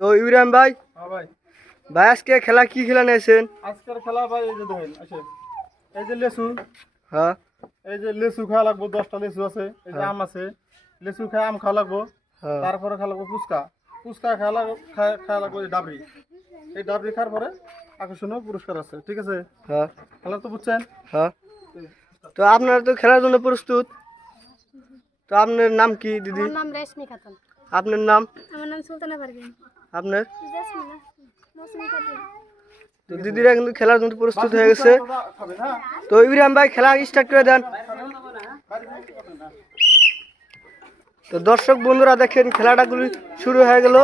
তো ইব্রাহিম ভাই, হ্যাঁ ভাই। ভাই আজকে খেলা কি খেলা নিয়েছেন? আজকের খেলা ভাই এই যে দেখেন আছে, এই যে লেসু, হ্যাঁ এই যে লেসু খাওয়া লাগবো, 10টা লেসু আছে, এই যে আম আছে, লেসু খায় আম খাওয়া লাগবো, হ্যাঁ তারপরে খাওয়া লাগবো ফুচকা, ফুচকা খাওয়া লাগবো এই ডাবরি, এই ডাবরি খাওয়ার পরে আকর্ষণীয় পুরস্কার আছে। ঠিক আছে, হ্যাঁ খেলা তো বুঝছেন? হ্যাঁ। তো আপনারা তো খেলার জন্য প্রস্তুত। তো আপনার নাম কি দিদি? আমার নাম রেশমি খাতুন। আপনার নাম? আমার নাম সুলতানা পারভিন। আপনার? জেসমিনা মৌসুমী খাতুন। তো দিদিরা কিন্তু খেলার জন্য প্রস্তুত হয়ে গেছে। খাবে না? তো ইব্রাহিম ভাই খেলা স্টার্ট করে দেন। তো দর্শক বন্ধুরা দেখেন খেলাটাগুলি শুরু হয়ে গেল।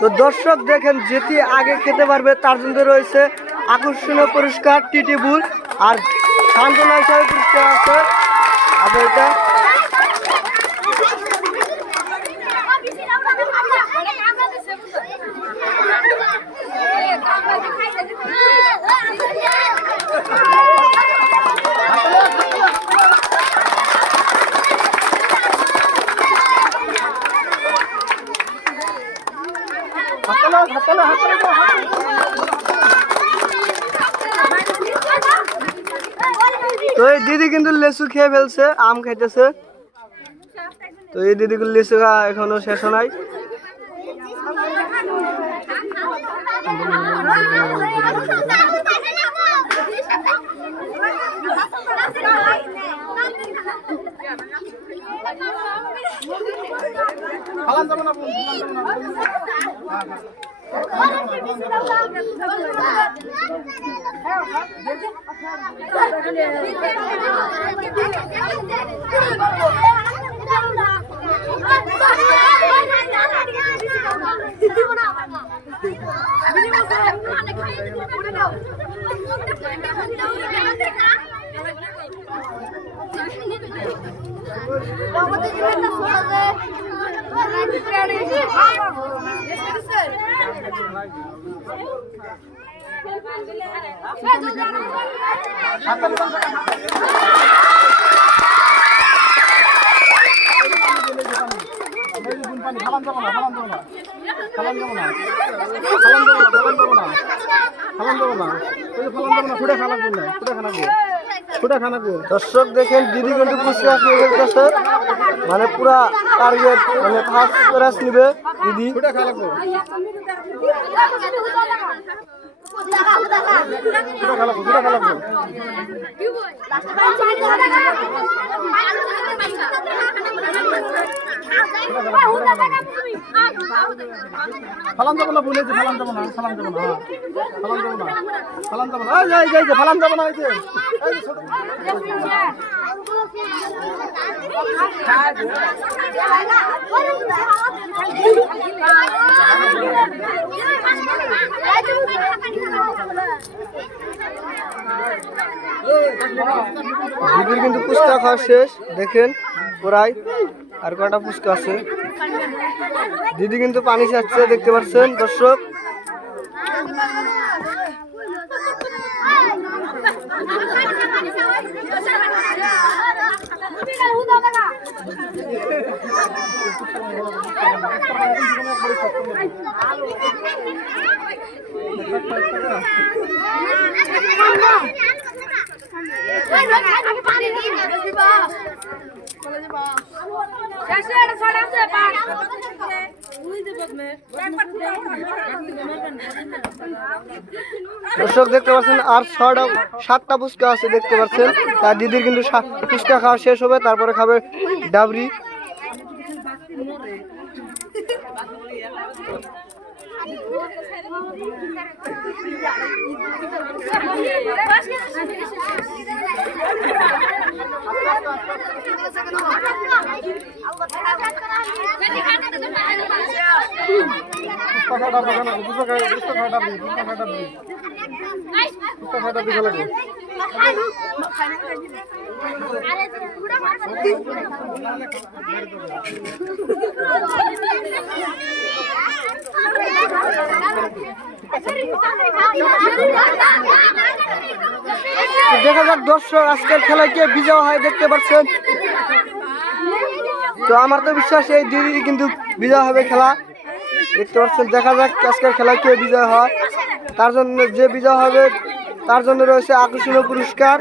তো দর্শক দেখেন যেটি আগে খেতে পারবে তার জন্য রয়েছে আকর্ষণীয় পুরস্কার টিটি বুল, আর সান্ত্বনা হিসাবে পুরস্কার আছে আপনার এটা। তো এই দিদি কিন্তু লেচু খেয়ে ফেলছে, আম খাইতেছে। তো এই দিদিগুলো লেচু এখনো শেষ নাই। দর্শক দেখেন দিদি কিন্তু ফুচকা খেয়ে ফেলতেছে, মানে পুরা টার্গেট, মানে ফার্স্ট প্রাইজ নিবে দিদি। ফালান যাবো না বলেছে, ফালান যাবো না, ফালান যাবো না, ফালান যাবো না, ফালান যাবো না, এই যে ফালান যাবো না, এই যে দিদির কিন্তু ফুচকা খাওয়া শেষ, দেখেন প্রায় আর কয়টা ফুচকা আছে। দিদি কিন্তু পানি চাচ্ছে, দেখতে পাচ্ছেন দর্শক। দর্শক দেখতে পাচ্ছেন আর 7টা ফুচকা আছে দেখতে পাচ্ছেন। তার দিদির কিন্তু ফুচকা খাওয়া শেষ হবে, তারপরে খাবে ডাবরি। পুষ্কা ডাবরি খেলা পুষ্কা ডাবরি খেলা দেখা যাক দর্শক আজকের খেলায় কে বিজয় হয় দেখতে পাচ্ছেন। তো আমার তো বিশ্বাস এই দিদি কিন্তু বিজয় হবে খেলা দেখতে পাচ্ছেন। দেখা যাক আজকের খেলায় কে বিজয় হয়, তার জন্য যে বিজয় হবে তার জন্য রয়েছে আকর্ষণীয় পুরস্কার।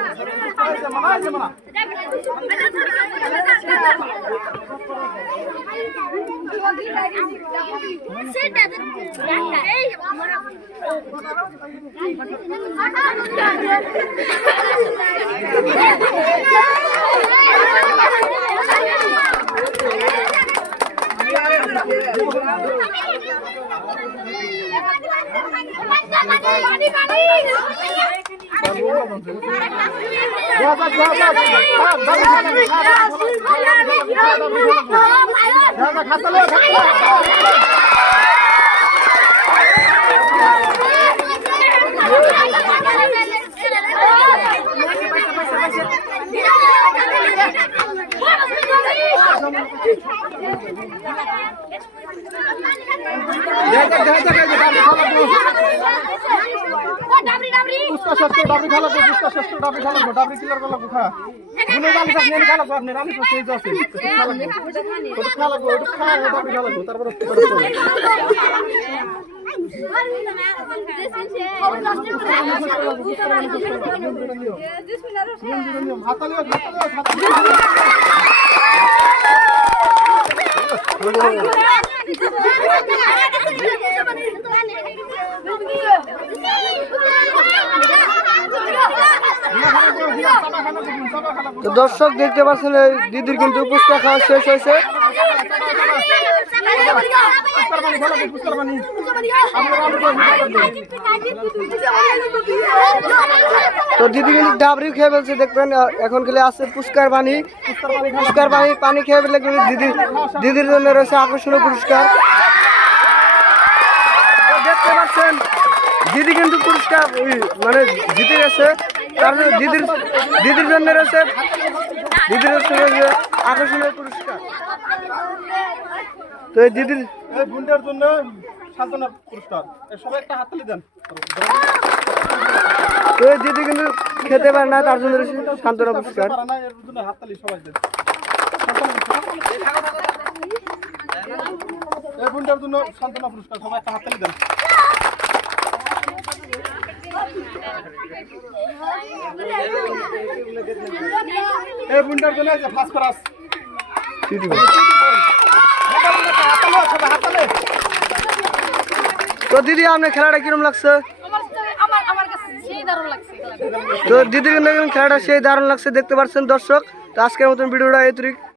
ডাবরি খেলা পুষ্কা ষষ্ঠ ডাবরি খেলা ডাবরি কিলার গলা কোথা গুনে জানি সব নিয়ে খেলা আপনি রানি সব তেজ আছে খেলা ডাবরি খেলা তারপর তো দর্শক দেখতে পাচ্ছেন এই দিদির কিন্তু পুষ্কা খাওয়া শেষ হয়েছে। তো দিদি কিন্তু ডাবরি খেয়ে ফেলছে দেখবেন। এখন খেলে আছে পুষ্কার পানি পানি খেয়ে ফেলে কিন্তু দিদির জন্য রয়েছে আকর্ষণীয় পুরস্কার। দেখতে পাচ্ছেন দিদি কিন্তু পুরস্কার মানে জিতে গেছে, তার দিদির জন্য রয়েছে আকর্ষণীয় পুরস্কার। তো এই দিদির এই বোনটার জন্য সান্ত্বনা পুরস্কার সবাই একটা হাততালি দেন। তো এই দিদি কিন্তু খেতে পারে না, তার জন্য রয়েছে সান্ত্বনা পুরস্কার। হাততালি সবাই দেন। এই বোনটার জন্য সান্ত্বনা পুরস্কার সবাই একটা হাততালি দেন। এই বোনটার জন্য ফার্স্ট ক্লাস। তো দিদি আপনার খেলাটা কিরকম লাগছে? তো দিদির খেলাটা সেই দারুণ লাগছে দেখতে পাচ্ছেন দর্শক। তো আজকের মতন ভিডিওটা এই